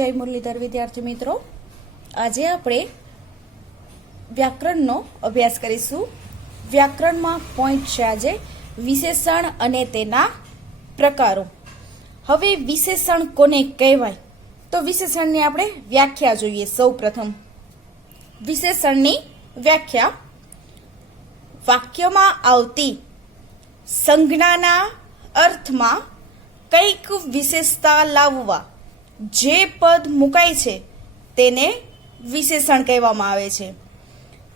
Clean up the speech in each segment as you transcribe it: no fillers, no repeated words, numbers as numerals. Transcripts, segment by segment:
જય મુરલીધર વિદ્યાર્થી મિત્રો, આજે આપણે વ્યાકરણનો અભ્યાસ કરીશું. વ્યાકરણમાં પોઈન્ટ છે આજે વિશેષણ અને તેના પ્રકારો. હવે વિશેષણ કોને કહેવાય તો વિશેષણની આપણે વ્યાખ્યા જોઈએ. સૌપ્રથમ વિશેષણની વ્યાખ્યા: વાક્યમાં આવતી સંજ્ઞાના અર્થમાં કંઈક વિશેષતા લાવવા જે પદ મુકાય છે તેને વિશેષણ કહેવામાં આવે છે.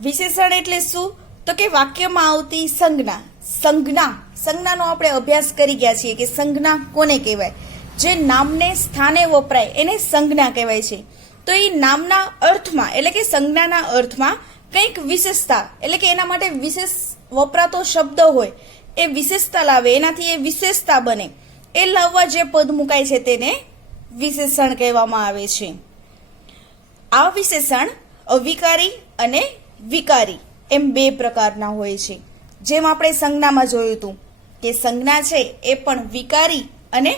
વિશેષણ એટલે શું તો કે વાક્યમાં આવતી સંજ્ઞાનો આપણે અભ્યાસ કરી ગયા છીએ કે સંજ્ઞા કોને કહેવાય. જે નામને સ્થાને વપરાય એને સંજ્ઞા કહેવાય છે. તો એ નામના અર્થમાં એટલે કે સંજ્ઞાના અર્થમાં કંઈક વિશેષતા એટલે કે એના માટે વિશેષ વપરાતો શબ્દ હોય એ વિશેષતા લાવે, એનાથી એ વિશેષતા બને, એ લાવવા જે પદ મુકાય છે તેને વિશેષણ કહેવામાં આવે છે. આ વિશેષણ અવિકારી અને વિકારી એમ બે પ્રકારના હોય છે. જેમ આપણે સંજ્ઞામાં જોયું હતું કે સંજ્ઞા છે એ પણ વિકારી અને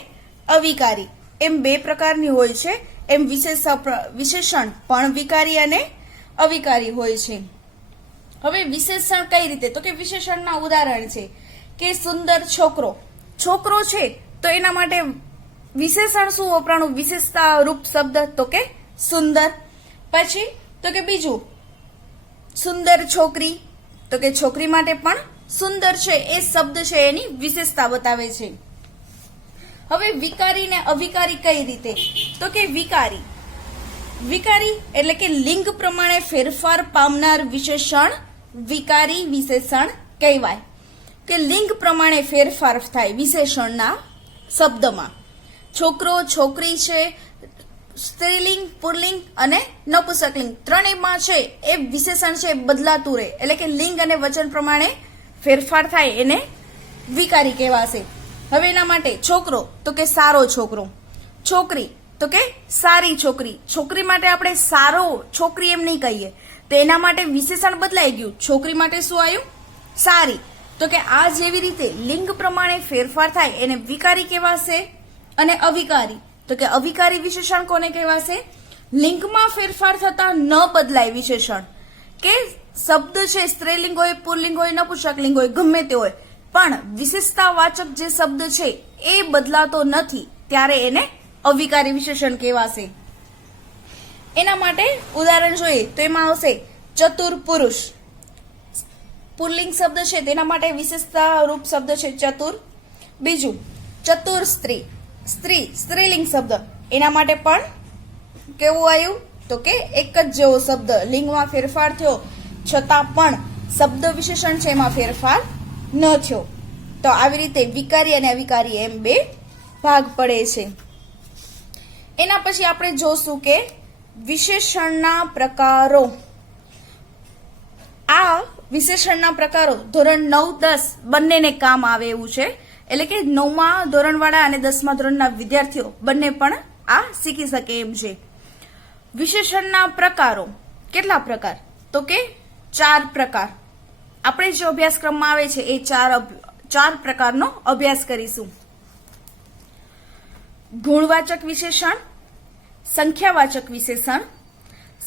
અવિકારી એમ બે પ્રકારની હોય છે, એમ વિશેષણ પણ વિકારી અને અવિકારી હોય છે. હવે વિશેષણ કઈ રીતે તો કે વિશેષણના ઉદાહરણ છે કે સુંદર છોકરો છે તો એના માટે વિશેષણ શું વપરાણું, વિશેષતા રૂપ શબ્દ તો કે સુંદર. પછી તો કે બીજું સુંદર છોકરી તો કે છોકરી માટે પણ સુંદર છે એ શબ્દ છે એની વિશેષતા બતાવે છે. હવે વિકારી ને અવિકારી કઈ રીતે તો કે વિકારી એટલે કે લિંગ પ્રમાણે ફેરફાર પામનાર વિશેષણ વિકારી વિશેષણ કહેવાય. કે લિંગ પ્રમાણે ફેરફાર થાય વિશેષણના શબ્દમાં. છોકરો છોકરી છે, સ્ત્રીલિંગ પુલ્લિંગ અને નપુંસકલિંગ ત્રણેયમાં છે એ વિશેષણ છે બદલાતું રહે એટલે કે લિંગ અને વચન પ્રમાણે ફેરફાર થાય એને વિકારી કહેવાશે. હવે એના માટે છોકરો તો કે સારો છોકરો, છોકરી તો કે સારી છોકરી. છોકરી માટે આપણે સારો છોકરી એમ નહીં કહીએ તો એના માટે વિશેષણ બદલાઈ ગયું. છોકરી માટે શું આવ્યું? સારી. તો કે આ જેવી રીતે લિંગ પ્રમાણે ફેરફાર થાય એને વિકારી કહેવાશે. અને અવિકારી તો કે અવિકારી વિશેષણ કોને કહેવાશે? લિંગમાં ફેરફાર થતા ન બદલાય વિશેષણ. કે શબ્દ છે સ્ત્રીલિંગ હોય, પુલ્લિંગ હોય, નપુંસકલિંગ હોય, ગમે તે હોય પણ વિશેષતાવાચક જે શબ્દ છે એ બદલાતો નથી ત્યારે એને અવિકારી વિશેષણ કહેવાશે. એના માટે ઉદાહરણ જોઈએ તો એમાં આવશે ચતુર પુરુષ. પુલ્લિંગ શબ્દ છે તેના માટે વિશેષતા રૂપ શબ્દ છે ચતુર. બીજું ચતુર સ્ત્રીલિંગ શબ્દ એના માટે પણ કેવું આવ્યું તો કે એક જ જેવો શબ્દ, લિંગમાં ફેરફાર થયો છતાં પણ શબ્દ વિશેષણ છે એમાં ફેરફાર ન થયો. તો આવી રીતે વિકારી અને અવિકારી એમ બે ભાગ પડે છે. એના પછી આપણે જોશું કે વિશેષણના પ્રકારો. આ વિશેષણના પ્રકારો ધોરણ 9-10 બંનેને કામ આવે એવું છે. એટલે કે 9મા ધોરણવાળા અને 10મા ધોરણના વિદ્યાર્થીઓ બંને પણ આ શીખી શકે એમ છે. વિશેષણના પ્રકારો કેટલા પ્રકાર તો કે 4 પ્રકાર. આપણે જે અભ્યાસક્રમમાં આવે છે એ ચાર પ્રકારનો અભ્યાસ કરીશું. ગુણવાચક વિશેષણ, સંખ્યાવાચક વિશેષણ,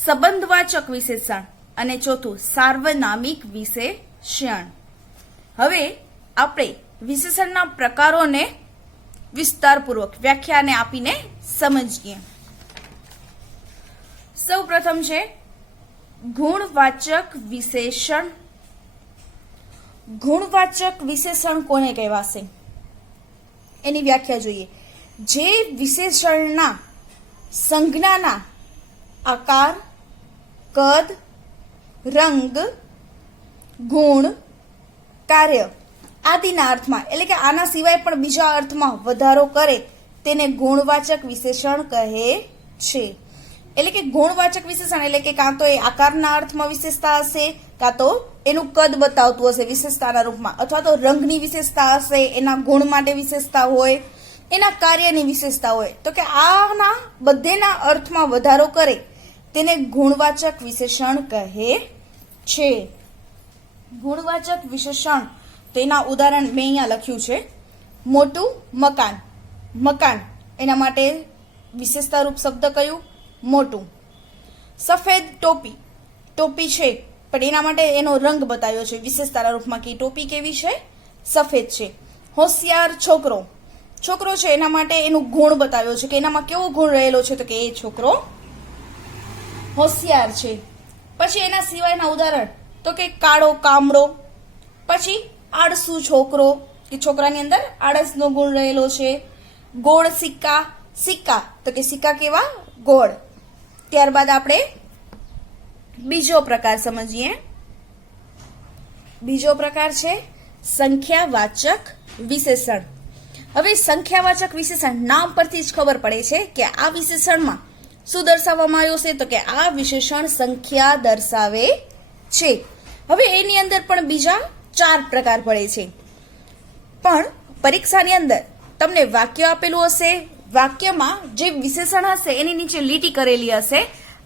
સંબંધવાચક વિશેષણ અને ચોથું સાર્વનામિક વિશેષણ. હવે આપણે વિશેષણના પ્રકારોને વિસ્તારપૂર્વક વ્યાખ્યાને આપીને સમજીએ. સૌ પ્રથમ છે ગુણવાચક વિશેષણ. ગુણવાચક વિશેષણ કોને કહેવાશે એની વ્યાખ્યા જોઈએ. જે વિશેષણના સંજ્ઞાના આકાર, કદ, રંગ, ગુણ, કાર્ય આદિના અર્થમાં એટલે કે આના સિવાય પણ બીજા અર્થમાં વધારો કરે તેને ગુણવાચક વિશેષણ કહે છે. એટલે કે ગુણવાચક વિશેષણ એટલે કે કાં તો એ આકારના અર્થમાં વિશેષતા હશે, કાં તો એનું કદ બતાવતું હશે વિશેષતાના રૂપમાં, અથવા તો રંગની વિશેષતા હશે, એના ગુણ માટે વિશેષતા હોય, એના કાર્યની વિશેષતા હોય. તો કે આના બધેના અર્થમાં વધારો કરે તેને ગુણવાચક વિશેષણ કહે છે. ગુણવાચક વિશેષણ તેના ઉદાહરણ મેં અહીંયા લખ્યું છે. મોટું મકાન, એના માટે વિશેષતા રૂપ શબ્દ કયું? મોટું. સફેદ ટોપી, ટોપી છે પણ એના માટે એનો રંગ બતાવ્યો છે વિશેષતાના રૂપમાં કે ટોપી કેવી છે, સફેદ છે. હોશિયાર છોકરો, છોકરો છે એના માટે એનું ગુણ બતાવ્યો છે કે એનામાં કેવો ગુણ રહેલો છે, તો કે એ છોકરો હોશિયાર છે. પછી એના સિવાયના ઉદાહરણ તો કે કાળો કામળો, પછી આળસુ છોકરો કે છોકરાની અંદર આળસનો ગુણ રહેલો છે. ગોળ સિક્કા, સિક્કા તો કે સિક્કા કેવા, ગોળ. ત્યારબાદ આપણે બીજો પ્રકાર સમજીએ. બીજો પ્રકાર છે સંખ્યાવાચક વિશેષણ. હવે સંખ્યાવાચક વિશેષણ નામ પરથી જ ખબર પડે છે કે આ વિશેષણમાં શું દર્શાવવામાં આવ્યું છે, તો કે આ વિશેષણ સંખ્યા દર્શાવે છે. હવે એની અંદર પણ બીજા 4 પ્રકાર પડે છે. પણ પરીક્ષાની અંદર તમને વાક્ય આપેલું હશે, વાક્યમાં જે વિશેષણ હશે એની નીચે લીટી કરેલી હશે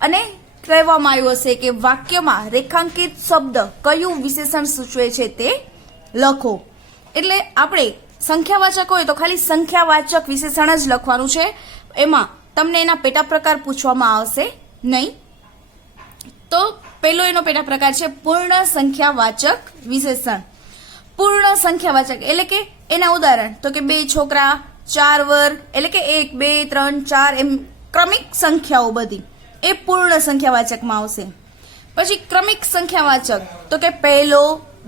અને કહેવામાં આવ્યું હશે કે વાક્યમાં રેખાંકિત શબ્દ કયું વિશેષણ સૂચવે છે તે લખો. એટલે આપણે સંખ્યાવાચક હોય તો ખાલી સંખ્યાવાચક વિશેષણ જ લખવાનું છે. એમાં તમને એના પેટા પ્રકાર પૂછવામાં આવશે નહીં. તો પહેલો એનો પેટા પ્રકાર છે પૂર્ણ સંખ્યાવાચક વિશેષણ. પૂર્ણ સંખ્યાવાચક એટલે કે એના ઉદાહરણ તો કે 2 છોકરા, 4 વર્ગ, એટલે કે 1 2 3 4 એમ ક્રમિક સંખ્યાઓ બધી એ પૂર્ણ સંખ્યાવાચકમાં આવશે. પછી ક્રમિક સંખ્યાવાચક તો કે પહેલો,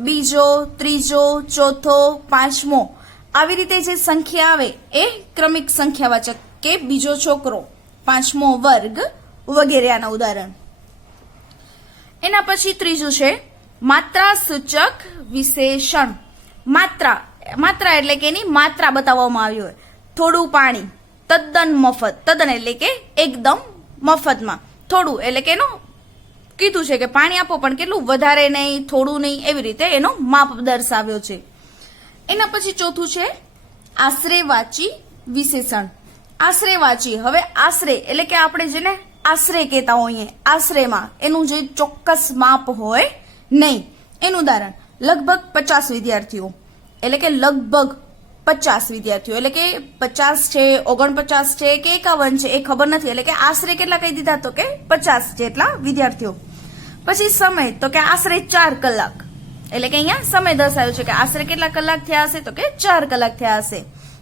બીજો, ત્રીજો, ચોથો, પાંચમો, આવી રીતે જે સંખ્યા આવે એ ક્રમિક સંખ્યાવાચક કે બીજો છોકરો, પાંચમો વર્ગ વગેરે આના ઉદાહરણ. એના પછી ત્રીજું છે માત્રા સૂચક વિશેષણ. માત્રા, માત્રા એટલે કે એની માત્રા બતાવવામાં આવી હોય. થોડું પાણી, તદ્દન મફત, તદ્દન એટલે કે એકદમ મફતમાં, થોડું એટલે કે એનો કીધું છે કે પાણી આપો પણ કેટલું, વધારે નહીં થોડું નહીં, એવી રીતે એનો માપ દર્શાવ્યો છે. એના પછી ચોથું છે આશ્રયવાચી વિશેષણ. આશ્રયવાચી, હવે આશ્રય એટલે કે આપણે જેને આશ્રય કહેતા હોઈએ, આશ્રયમાં એનું જે ચોક્કસ માપ હોય નહીં. એનું ઉદાહરણ લગભગ 50 વિદ્યાર્થીઓ, એટલે કે લગભગ 50 વિદ્યાર્થીઓ, એટલે કે 50 છે, 49 છે કે 51 છે એ ખબર નથી, એટલે કે આશરે કેટલા કહી દીધા, તો કે 50 જેટલા વિદ્યાર્થીઓ. પછી સમય તો કે આશરે 4 કલાક, એટલે કે અહીંયા સમય દર્શાવ્યો છે કે આશરે કેટલા કલાક થયા હશે, તો કે 4 કલાક થયા હશે.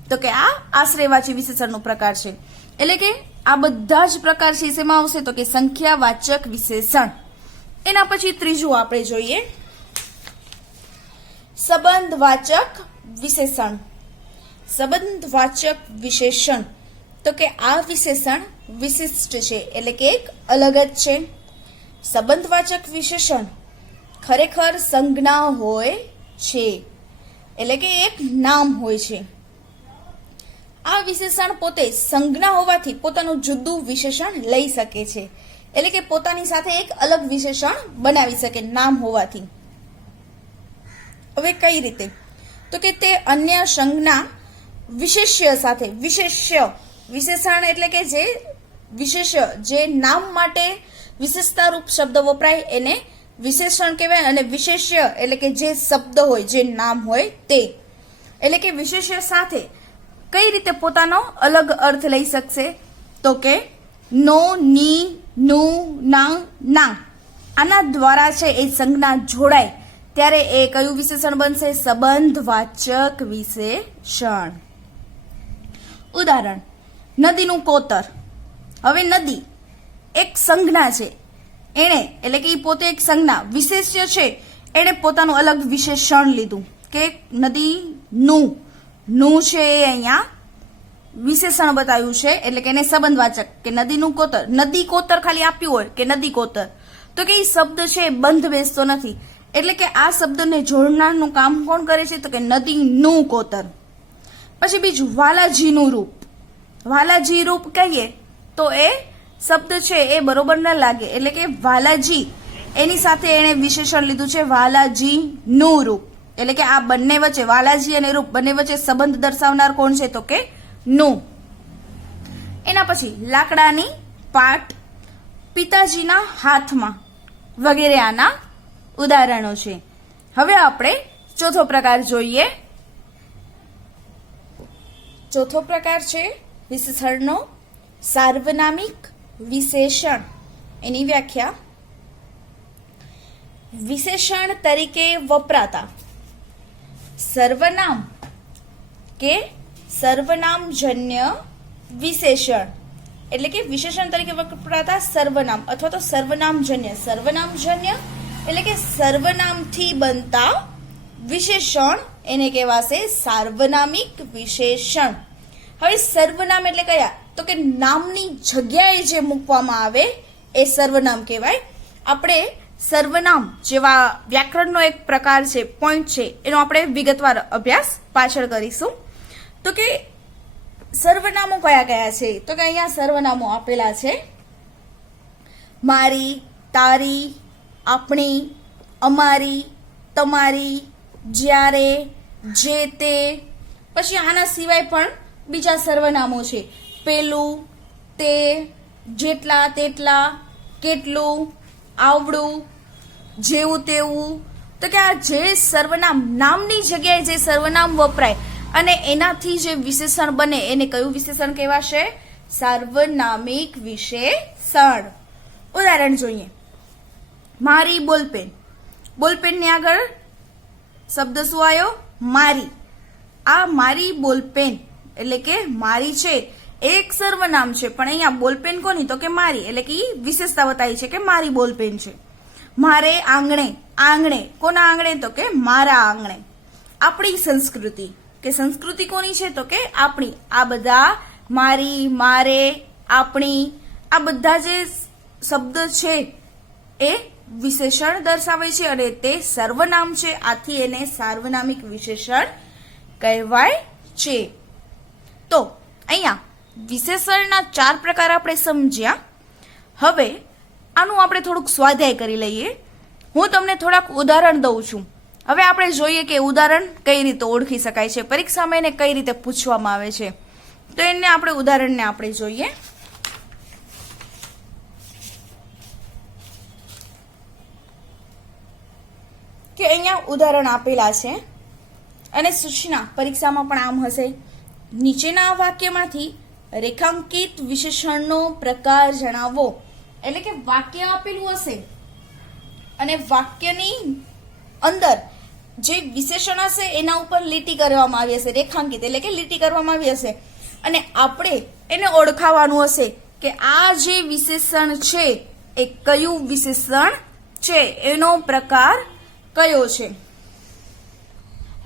તો કે આ આશ્રયવાચી વિશેષણનો પ્રકાર છે. એટલે કે આ બધા જ પ્રકાર છે શેમાં આવશે, તો કે સંખ્યાવાચક વિશેષણ. એના પછી ત્રીજું આપણે જોઈએ સંબંધવાચક વિશેષણ. સંબંધવાચક વિશેષણ તો કે આ વિશેષણ વિશિષ્ટ છે, એટલે કે એક અલગ જ છે. સંબંધવાચક વિશેષણ ખરેખર સંજ્ઞા હોય છે, એટલે કે એક નામ હોય છે. આ વિશેષણ પોતે સંજ્ઞા હોવાથી પોતાનું જુદું વિશેષણ લઈ શકે છે, એટલે કે પોતાની સાથે એક અલગ વિશેષણ બનાવી શકે નામ હોવાથી. હવે કઈ રીતે, તો કે તે અન્ય સંજ્ઞા વિશેષ્ય સાથે, વિશેષ્ય વિશેષણ એટલે કે જે વિશેષ્ય જે નામ માટે વિશેષતા રૂપ શબ્દ વપરાય એને વિશેષણ કહેવાય, અને વિશેષ્ય એટલે કે જે શબ્દ હોય, જે નામ હોય તે, એટલે કે વિશેષ્ય સાથે કઈ રીતે પોતાનો અલગ અર્થ લઈ શકશે, તો કે નો, ની, નું, ના, ના, આના દ્વારા છે એ સંજ્ઞા જોડાય ત્યારે એ કયું વિશેષણ બનશે, સંબંધવાચક વિશેષણ. ઉદાહરણ નદીનું કોતર. હવે નદી એક સંજ્ઞા છે, એણે એટલે કે પોતે એક સંજ્ઞા વિશેષ્ય છે, એણે પોતાનું અલગ વિશેષણ લીધું કે નદીનું, નું છે એ અહીંયા વિશેષણ બતાવ્યું છે, એટલે કે એને સંબંધવાચક કે નદીનું કોતર. નદી કોતર ખાલી આપ્યું હોય કે નદી કોતર, તો કે એ શબ્દ છે બંધ બેસતો નથી, એટલે કે આ શબ્દને જોડનારનું કામ કોણ કરે છે, તો કે નદીનું કોતર. પછી બીજું વાલાજીનું રૂપ. વાલાજી રૂપ કહીએ તો એ શબ્દ છે એ બરોબર ન લાગે, એટલે કે વાલાજી એની સાથે એને વિશેષણ લીધું છે વાલાજીનું રૂપ, એટલે કે આ બંને વચ્ચે વાલાજી અને રૂપ બંને વચ્ચે સંબંધ દર્શાવનાર કોણ છે, તો કે નું. એના પછી લાકડાની પાટ, પિતાજીના હાથમાં વગેરે આના ઉદાહરણો છે. હવે આપણે ચોથો પ્રકાર જોઈએ. ચોથો પ્રકાર છે વિશેષણનો સાર્વનામિક વિશેષણ. એની વ્યાખ્યા: વિશેષણ તરીકે વપરાતા સર્વનામ કે સર્વનામજન્ય વિશેષણ, એટલે કે વિશેષણ તરીકે વપરાતા સર્વનામ અથવા તો સર્વનામજન્ય. સર્વનામજન્ય એટલે કે સર્વનામથી બનતા વિશેષણ એને કહેવાશે સાર્વનામિક વિશેષણ. હવે સર્વનામ એટલે કયા? તો કે નામની જગ્યાએ જે મૂકવામાં આવે એ સર્વનામ કહેવાય. આપણે સર્વનામ જેવા વ્યાકરણનો એક પ્રકાર છે, પોઈન્ટ છે, એનો આપણે વિગતવાર અભ્યાસ પાછળ કરીશું. તો કે સર્વનામો કયા કયા છે? તો કે અહીંયા સર્વનામો આપેલા છે: મારી, તારી, આપણી, અમારી, તમારી, જ્યારે, જે તે. પછી આના સિવાય પણ બીજા સર્વનામો છે: પેલું, તે, જેટલા તેટલા, કેટલું, આવડું, જેવું તેવું. તો કે આ જે સર્વનામ, નામની જગ્યાએ જે સર્વનામ વપરાય અને એનાથી જે વિશેષણ બને એને કયું વિશેષણ કહેવાશે? સાર્વનામિક વિશેષણ. ઉદાહરણ જોઈએ: મારી બોલપેન. બોલપેનની આગળ શબ્દ શું આવ્યો? મારી. આ મારી બોલપેન એટલે કે મારી છે એક સર્વનામ છે, પણ અહીંયા બોલપેન કોની? તો કે મારી, એટલે કે વિશેષતા બતાવી છે કે મારી બોલપેન છે. મારે આંગણે. આંગણે કોના આંગણે? તો કે મારા આંગણે. આપણી સંસ્કૃતિ, કે સંસ્કૃતિ કોની છે? તો કે આપણી. આ બધા મારી, મારે, આપણી, આ બધા જે શબ્દ છે એ વિશેષણ દર્શાવે છે અને તે સર્વનામ છે. આથી એને સાર્વનામિક વિશેષણ કહેવાય છે. તો અહીંયા વિશેષણના 4 પ્રકાર આપણે સમજ્યા. હવે આનું આપણે થોડુંક સ્વાધ્યાય કરી લઈએ. હું તમને થોડાક ઉદાહરણ દઉં છું. હવે આપણે જોઈએ કે ઉદાહરણ કઈ રીતે ઓળખી શકાય છે, પરીક્ષામાં એને કઈ રીતે પૂછવામાં આવે છે. તો એને આપણે ઉદાહરણને આપણે જોઈએ. કે અહીંયા ઉદાહરણ આપેલા છે અને સૂચના પરીક્ષામાં પણ આમ હશે: નીચેના વાક્યમાંથી રેખાંકિત વિશેષણનો પ્રકાર જણાવો. એટલે કે વાક્ય આપેલું હશે અને વાક્યની અંદર જે વિશેષણ હશે એના ઉપર લીટી કરવામાં આવી હશે, રેખાંકિત એટલે કે લીટી કરવામાં આવી હશે, અને આપણે એને ઓળખાવાનું હશે કે આ જે વિશેષણ છે એ કયું વિશેષણ છે, એનો પ્રકાર કયો છે.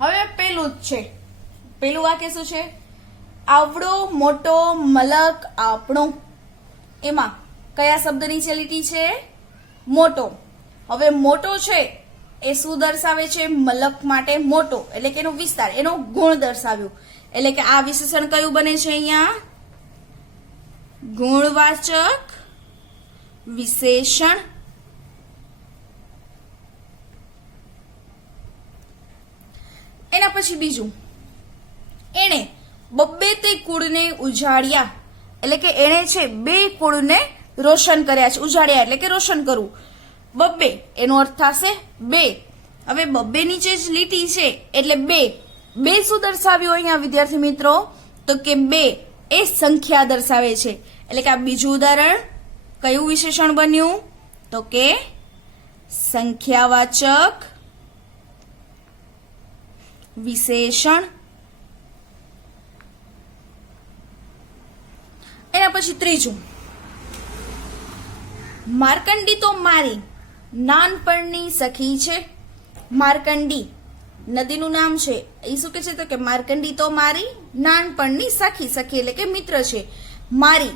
હવે પેલું જ છે, પેલું વાક્ય શું છે? આવડો મોટો મલક આપણો. એમાં કયા શબ્દ નીચે લીટી છે? મોટો. હવે મોટો છે એ શું દર્શાવે છે? મલક માટે મોટો એટલે કે એનો વિસ્તાર, એનો ગુણ દર્શાવ્યો. એટલે કે આ વિશેષણ કયું બને છે? અહીંયા ગુણવાચક વિશેષણ. એના પછી બીજું, એણે બબ્બે તે કુળને ઉજાડ્યા. એટલે કે એણે છે 2 કુળને રોશન કર્યા છે. ઉજાડ્યા એટલે કે રોશન કરવું. બબ્બે એનો અર્થ થશે 2. હવે બબ્બે નીચે જ લીટી છે એટલે 2. 2 શું દર્શાવ્યું અહીંયા વિદ્યાર્થી મિત્રો? તો કે 2 એ સંખ્યા દર્શાવે છે. એટલે કે આ બીજું ઉદાહરણ કયું વિશેષણ બન્યું? તો કે સંખ્યાવાચક વિશેષણ. એના પછી ત્રીજું, માર્કંડી તો મારી નાનપણની સખી છે. માર્કંડી નદીનું નામ છે. એ શું કે છે? તો કે માર્કંડી તો મારી નાનપણની સખી. સખી એટલે કે મિત્ર છે. મારી,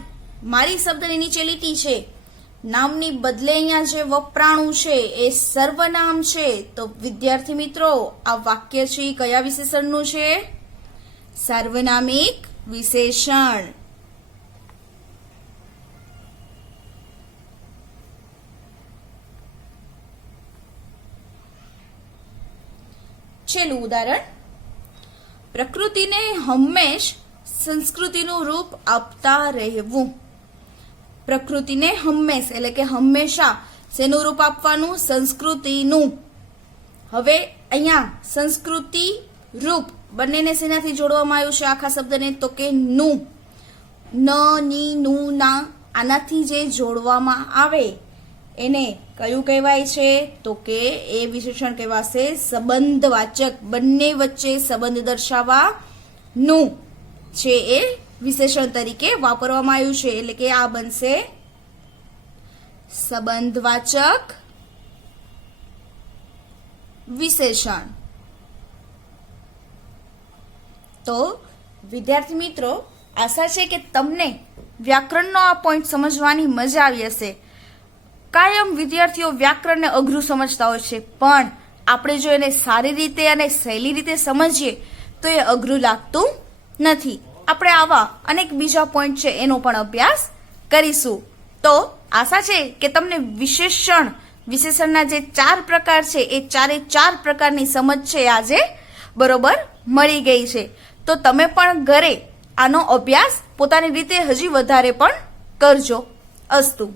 મારી શબ્દની નીચે લીટી છે. નામની બદલે અહીંયા જે વપરાણું છે એ સર્વનામ છે. તો વિદ્યાર્થી મિત્રો આ વાક્ય છે કયા વિશેષણનું છે? સાર્વનામિક વિશેષણ. છેલ્લું ઉદાહરણ, પ્રકૃતિને હંમેશ સંસ્કૃતિનું રૂપ આપતા રહેવું. પ્રકૃતિને હંમેશ એટલે કે હંમેશા શેનું રૂપ આપવાનું? સંસ્કૃતિનું. હવે અહીંયા સંસ્કૃતિ રૂપ બંનેને શેનાથી જોડવામાં આવ્યું છે આખા શબ્દને? તો કે નું. ન, ની, નું, ના આનાથી જે જોડવામાં આવે એને કયું કહેવાય છે? તો કે એ વિશેષણ કહેવાશે સંબંધવાચક. બંને વચ્ચે સંબંધ દર્શાવવાનું છે એ વિશેષણ તરીકે વાપરવામાં આવ્યું છે. એટલે કે આ બનશે સંબંધવાચક વિશેષણ. તો વિદ્યાર્થી મિત્રો, આશા છે કે તમને વ્યાકરણનો આ પોઈન્ટ સમજવાની મજા આવી હશે. કાયમ વિદ્યાર્થીઓ વ્યાકરણને અઘરું સમજતા હોય છે, પણ આપણે જો એને સારી રીતે અને સહેલી રીતે સમજીએ તો એ અઘરું લાગતું નથી. આપણે આવા અનેક બીજા પોઈન્ટ છે એનો પણ અભ્યાસ કરીશું. તો આશા છે કે તમને વિશેષણના જે 4 પ્રકાર છે એ 4 પ્રકારની સમજ છે આજે બરોબર મળી ગઈ છે. તો તમે પણ ઘરે આનો અભ્યાસ પોતાની રીતે હજી વધારે પણ કરજો. અસ્તુ.